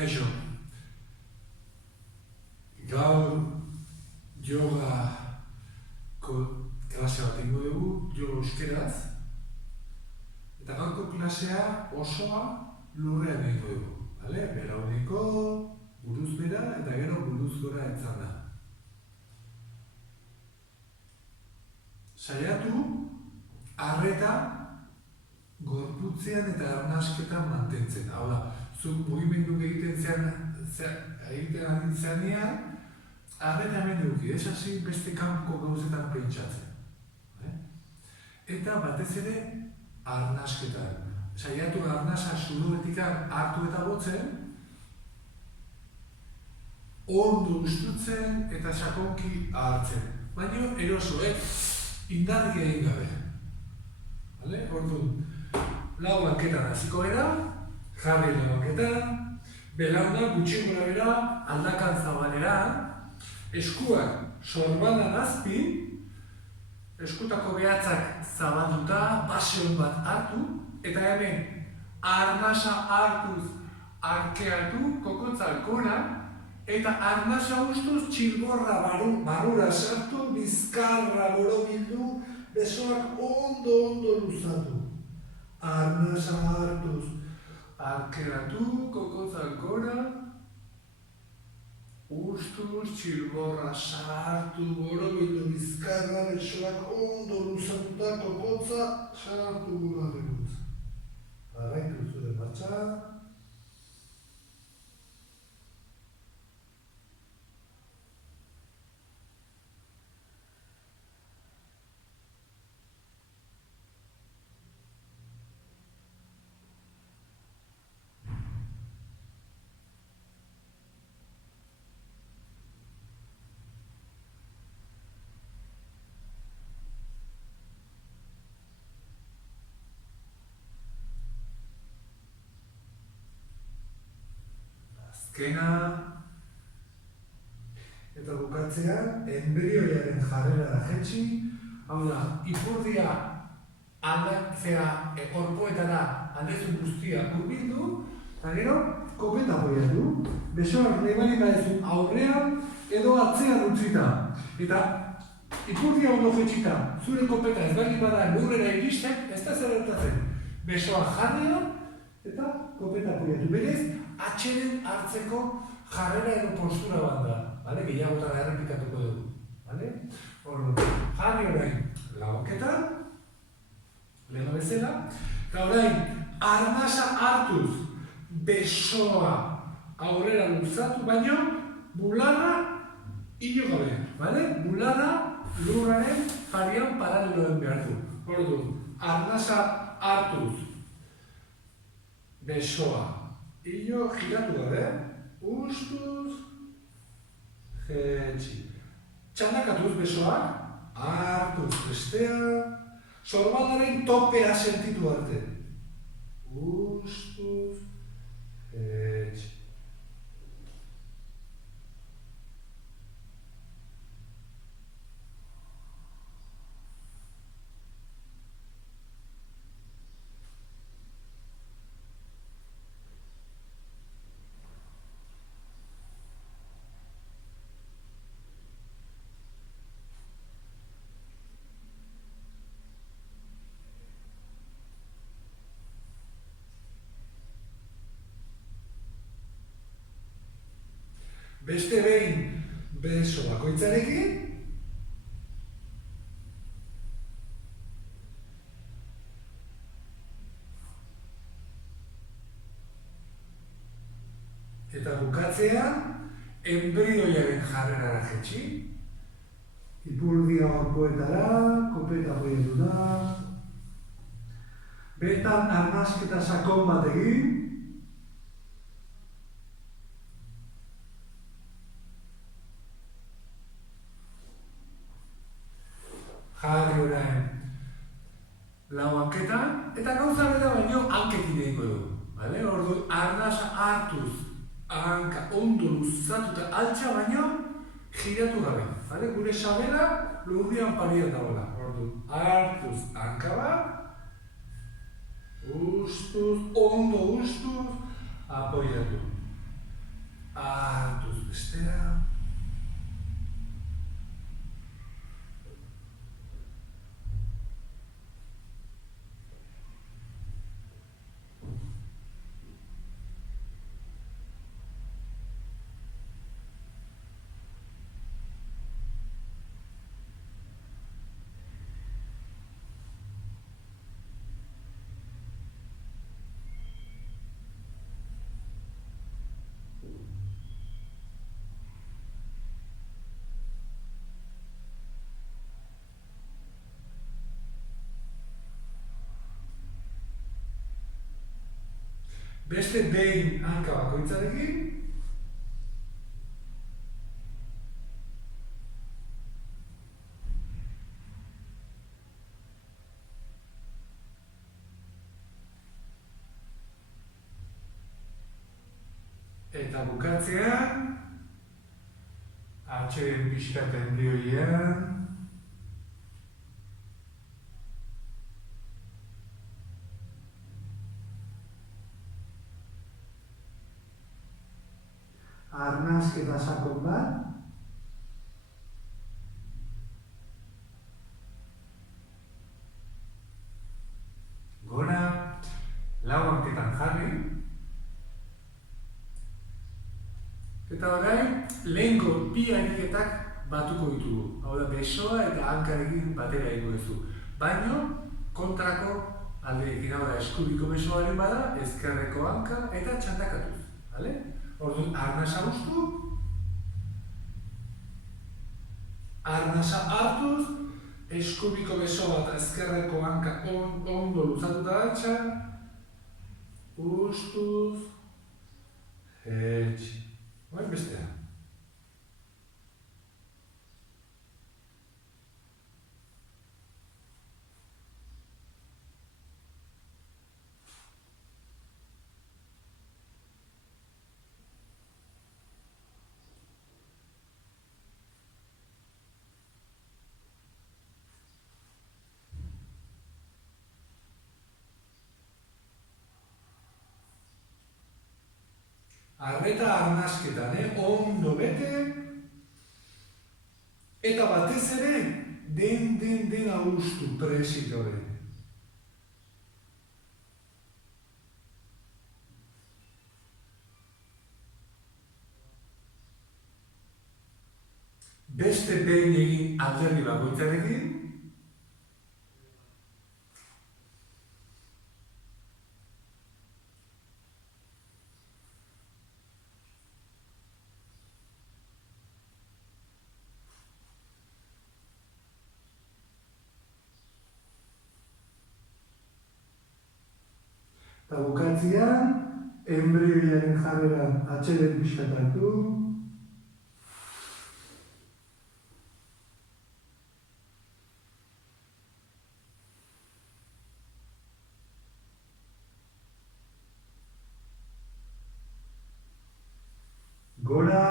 Kaixo, gaur yogako klase bat egingo dugu, yoga euskeraz, eta gaurko klasea osoa lurrean egingo dugu. Belauneko, buruz bera eta gero buruz gora etzanda. Saiatu, arreta gorputzean eta arnasketan mantentzen. Hau da, zuk mugimendu egiten ari zanean, arreta hemen eduki, ez hasi beste kanpo gauzetan pentsatzen. Eta batez ere, arnasketan. Saiatu arnasa zuloetik hartu eta botzen, ondo ustutzen eta sakonki hartzen. Baina eroso, indarrik egin gabe. Orduan, lau banketan hasiko gara, jarri lau banketan, belauna gutxi gora bera, aldakan zabalera, eskuak sorbaldan azpi, eskutako behatzak zabalduta, baseon bat hartu, eta hemen arnasa hartuz arkeatu, kokotza gora, eta arnasa ustuz txilborra barura sartu, bizkarra borobildu, besoak ondo luzatu. Arnasa hartuz arkeatu, kokotza gora, ustuz txilborra sartu, borobildu, bizkarra, besoak ondo luzatuta, kokotza sartu gura begutza. Arraitu zure martxa. Azkena eta bukatzean, enbrioiaren jarrera jetxi, hau da, ipurdia aldatzea korpoetara aldezun guztia hurbildu, eta gero, kopeta apoiatu, besoak nahi badezun aurrean edo atzean utzita. Eta ipurdia ondo jetxita, zure kopeta ez bali bada lurrera iristen, ez da zer gertatzen. Besoak jarrian eta kopeta apoiatu. Berez, atxeden hartzeko jarrera edo postura bat da. Gehiagotara errepikatuko dugu. Jarri orain lauketa, leheno bezala, eta orain arnasa hartuz besoa aurrera luzatu, baino bularra hilo gabe. Bularra lurraren jarian paraleloen behar du. Arnasa hartuz besoa hilo giratu gabe, ustuz, jetxi. Txandakatuz besoak, hartuz bestea, sorbaldaren topea sentitu arte. Ustuz, jetxi. Beste behin beso bakoitzarekin, eta bukatzean, enbrioiaren jarrerara jetxi, ipurdia gorpoetara, kopeta apoiatu da, betan arnasketa sakon bat egin, jarri orain lau hanketan, eta gauza bera baino hankekin egingo dugu. Orduan, arnasa hartuz, hanka ondo luzatu eta altxa baino giratu gabe. Gure sabela lurrian parian dagoela. Orduan, hartuz hanka bat, ustuz, ondo ustuz, apoiatu. Beste behin hanka bakoitzarekin. Eta bukatzean, atxeden pixkat enbrioian. Arnasketa sakon bat. Gora, lau hanketan jarri. Eta orain, lehenko bi ariketak batuko ditugu. Hau da, besoa eta hankarekin batera egingo duzu. Baina, kontrako aldeekin, hau da, eskubiko besoaren bada, ezkerreko hanka eta txandakatuz. Bale? Orduan, arnasa ustu, arnasa hartuz, eskubiko besoa eta ezkerreko hanka ondo luzatuta datxan, ustuz, jetxi. Oain bestea. Arreta arnasketan, ondo bete, eta batez ere, den austu presitore. Beste behin egin alderdi bakoitzarekin, eta bukatzean, enbrioiaren jarreran atxeden pixkatatu. Gora,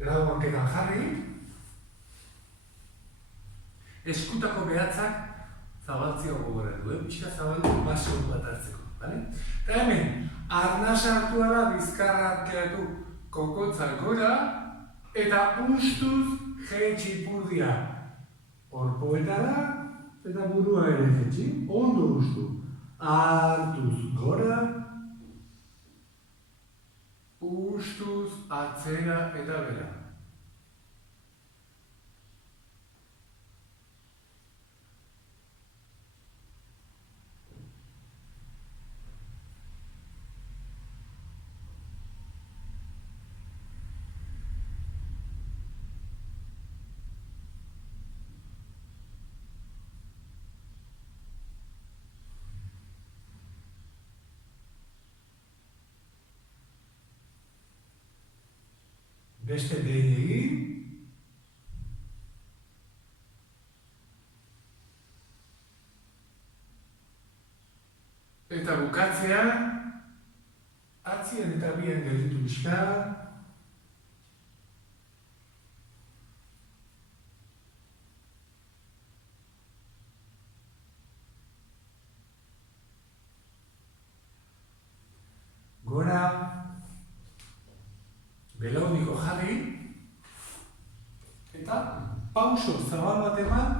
lau hanketan jarri. Eskutako behatzak zabaltzea gogoratu, pixka zabaldu baso bat hartzeko, bale? Eta hemen, arnasa hartu da bizkarra arkeatu kokotzak gora, eta ustuz jetxi ipurdia orpoetara, eta burua ere jetxi, ondo ustu. Hartuz gora, ustuz atzera eta bera. Beste behin egin. Eta bukatzean, atzien eta bien gelditu pixka. Gora, belauniko jarri, eta pauso zabal bat eman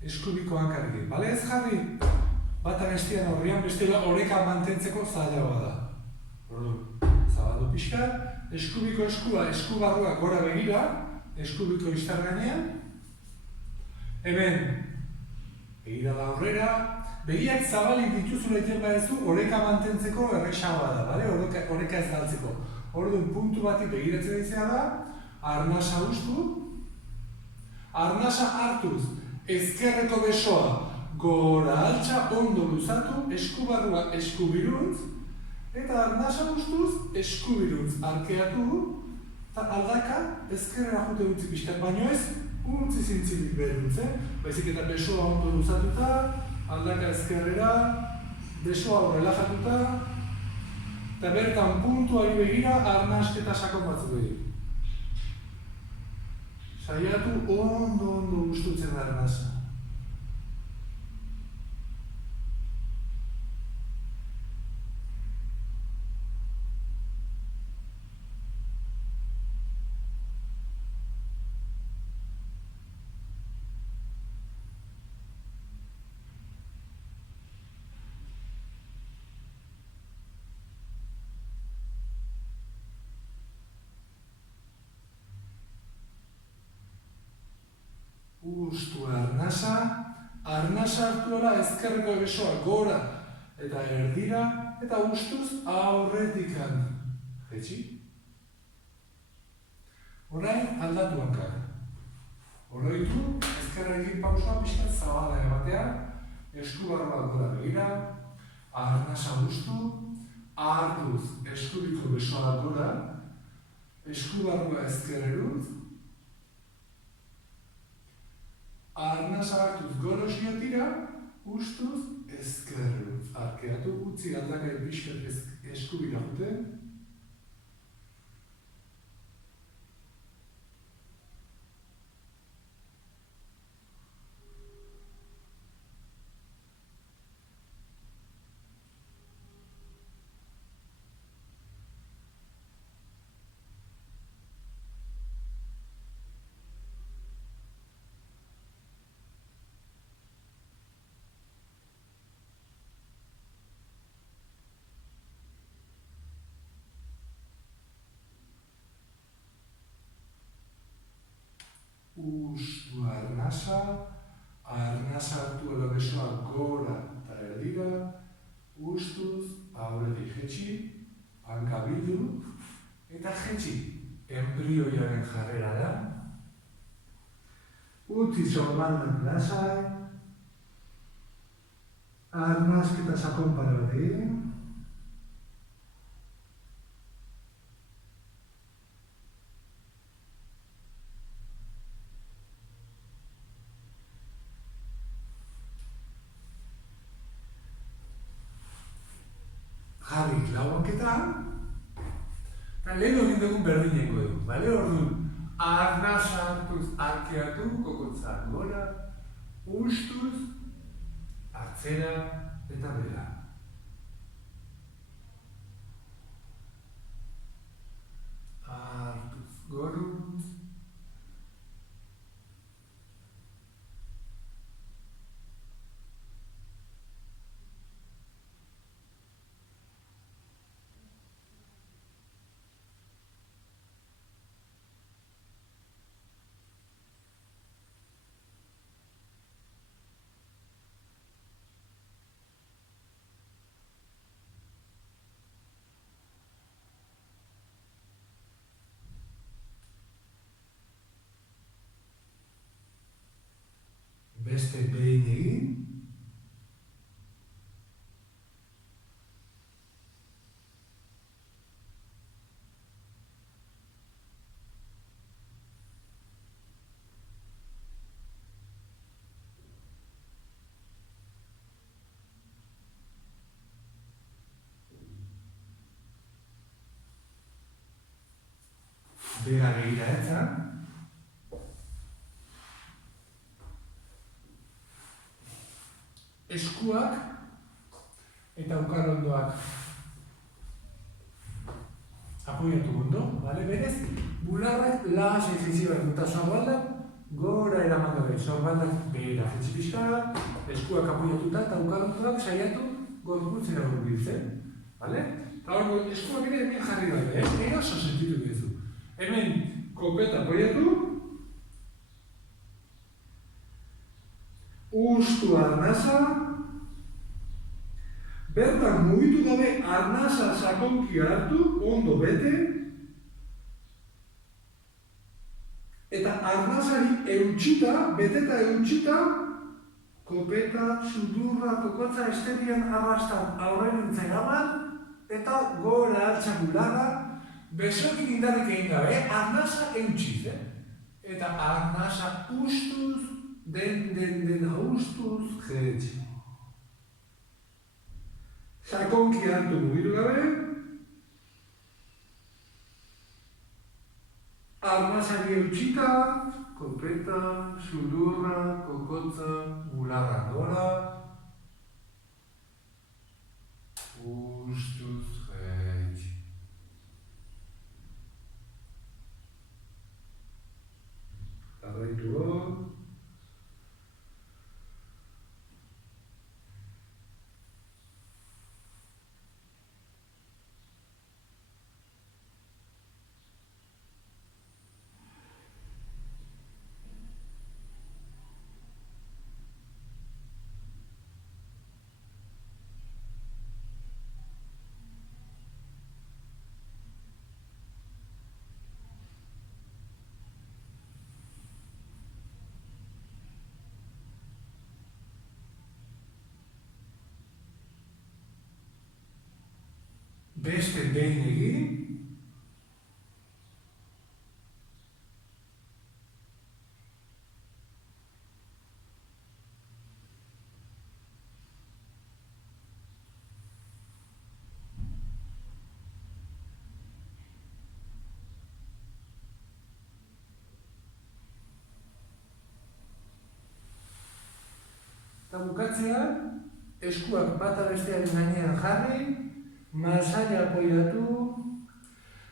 eskubiko hankarekin. Bale ez jarri, bata bestean horrian bestela oreka mantentzeko zailagoa da. Zabaldu pixka, eskubiko eskua, eskubarrua gora begira, eskubiko iztar gainean. Hemen, begira da aurrera, begiak zabalik dituzula iten badezu, oreka mantentzeko errexagoa da, bale? Oreka ez galtzeko. Orduan puntu bati begiratzen izan da, arnasa ustu, arnasa hartuz, ezkerreko besoa gora altxa ondo luzatu, eskubarrua eskubiruntz, eta arnasa ustuz eskubiruntz arkeatu, eta aldaka ezkerrera jute utzi pixkat, baino ez utzi zintzilik beruntz, baizik eta besoa ondo luzatuta, aldaka ezkerrera, besoa relajatuta, eta bertan puntuari begira arnasketa sakon batzuk egin. Saiatu ondo gustutzen da arnasa. Ustu arnasa hartuela ezkerreko besoa gora eta erdira, eta ustuz aurretikan. Jetxi. Orain aldatu hankak. Oroitu, ezkerrekin pausoa pixkat zabala batea, eskubarroa gora begira, arnasa ustu, hartuz eskubiko besoa gora, eskubarroa ezkerreruz, arnasa hartuz gorosia tira, ustuz ezkerreruz. Arkeatu, utzi aldakai pixkat eskubira jute. Ustu arnasa hartuela besoa gora eta erdira, ustuz aurretik jetxi, hanka bildu, eta jetxi. Enbrioiaren jarrera da. Utzi sorbaldak lasai, arnasketa sakon pare bat egin. Jarri lauaketan, eta lehen egin dugun berdineko dugu, bale? Orduan, arnasa hartuz arkeatu, kokotza gora, ustuz, atzera eta bera. Hartuz goruntz, beste behin egin, bera begira etzan, eskuak eta ukarrondoak apoiatu ondo, bale? Berez, bularrak las ezizibak eta sorbaldak gora eraman gabe, sorbaldak behera jetxi pixka, eskuak apoiatuta eta ukarrondoak saiatu gorputzera hurbiltzen, bale? Eta hor, eskuak ere hemen jarri gabe, eroso sentitu duzu. Hemen kopeta apoiatu, ustu arnasa, bertan mugitu gabe arnasa sakonki hartu, ondo bete, eta arnasari eutxita, beteta eutxita, kopeta, sudurra, kokotza, esterian arrastan aurreruntzen aman, eta gora altza bularra, besokin indarrik egin gabe, arnasa eutxiz, Eta arnasa ustuz, den ustuz, jetxe. Sakonki hartu mugitu gabe, arnasari eutxita, kopeta, sudurra, kokotza, bularra gora, ustuz, jetxe. Jarraitu hor. Beste behin egin, eta bukatzean, eskuak bata bestearen gainean jarri, masaila apoiatu,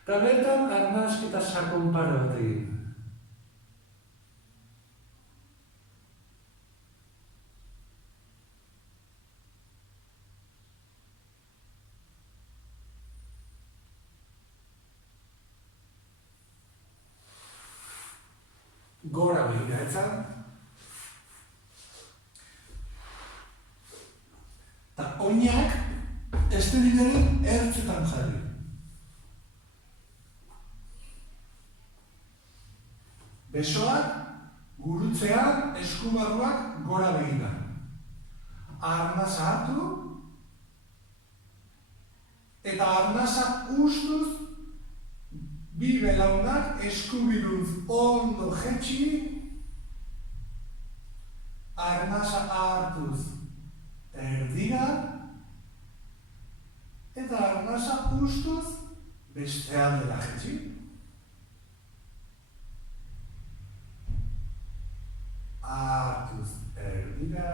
eta bertan arnasketa sakon pare bat egin. Gora begira, etzan. Eta oinak esterilaren ertzetan jarri. Besoak, gurutzean, eskubarruak gora begira. Arnasa hartu, eta arnasa ustuz, bi belaunak eskubiruntz ondo jetxi, arnasa hartuz erdira, eta arnasa ustuz beste aldera jetxi. Hartuz erdira.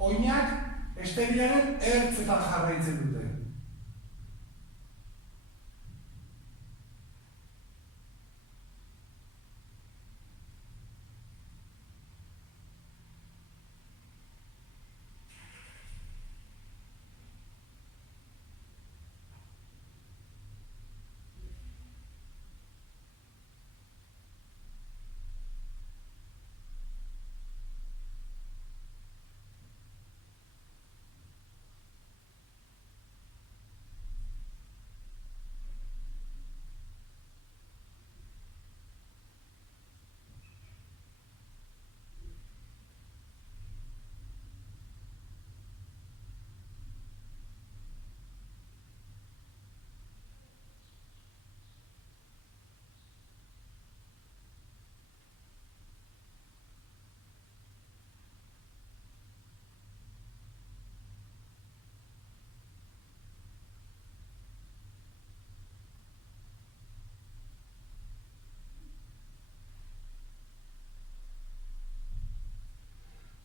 Oinak esterilaren ertzetan jarraitzen dute.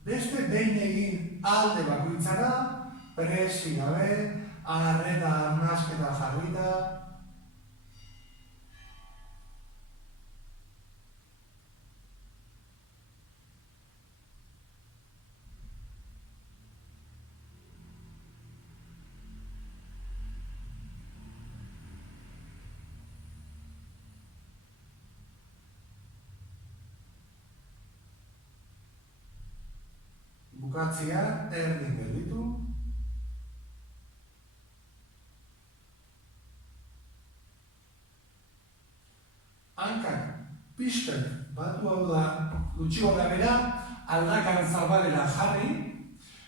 Beste behin egin alde bakoitzara, presi gabe, arreta arnasketa jarrita. Bukatzea erdin gelditu. Hankak pixkat batu hau da gutxi gora bera, aldakan zabalera jarri,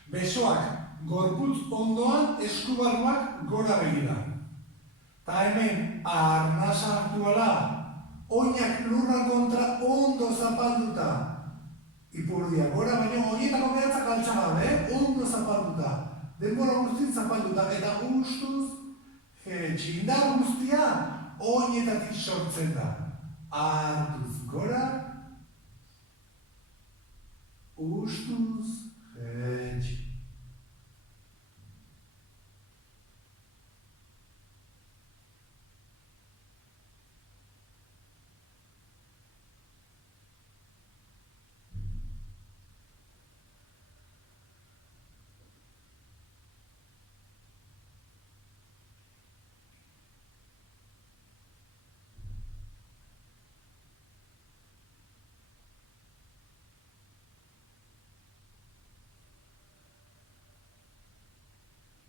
besoak gorputz ondoan, eskubarruak gora begira. Ta hemen arnasa hartu ala, oinak lurra kontra ondo zapalduta. Ipurdia gora, baina horietako behatzak altxagabe, ondo zapalduta. Denbora guztin zapalduta, eta ustuz, txindar guztia, oinetatik sortzen da. Hartuz gora, ustuz, jetxi.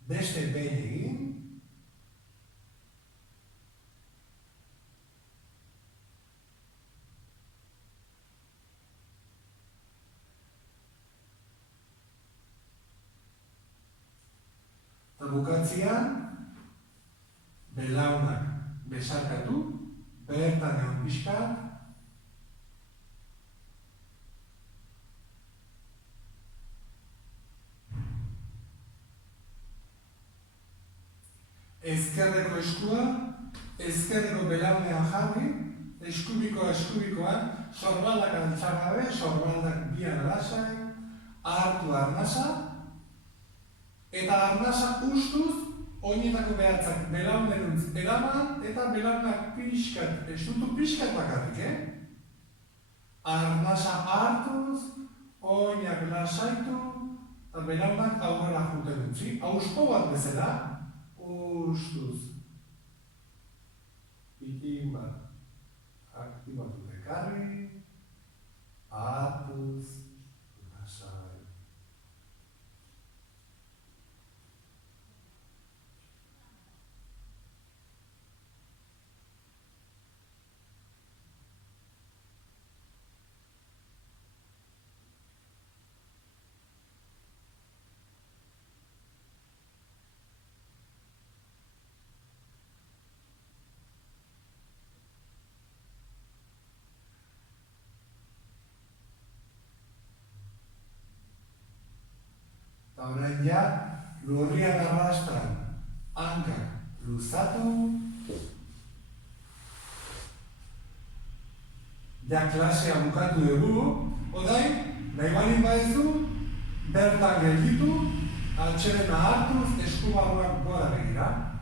Beste behin egin, eta bukatzean, belaunak besarkatu, bertan egon pixkat, ezkerreko eskua, ezkerreko belaunean jarri, eskubikoan, sorbaldak altxagabe, sorbaldak bian lasai, hartu arnasa, eta arnasa ustuz, oinetako behatzak belauneruntz eraman, eta belaunak pixkat, estutu pixkat bakarrik, Arnasa hartuz, oinak lasaitu, eta belaunak aurrera juten dutzi. Auspo bat bezala, ustuz. Pikin bat aktibatu ekarri, hartuz, lasai. Orain ja, lurriak arrastran, hankak luzatu, ja klasea bukatu dugu, orain, nahi balin badezu, bertan gelditu, altxerena hartuz, eskubarruak gora begira.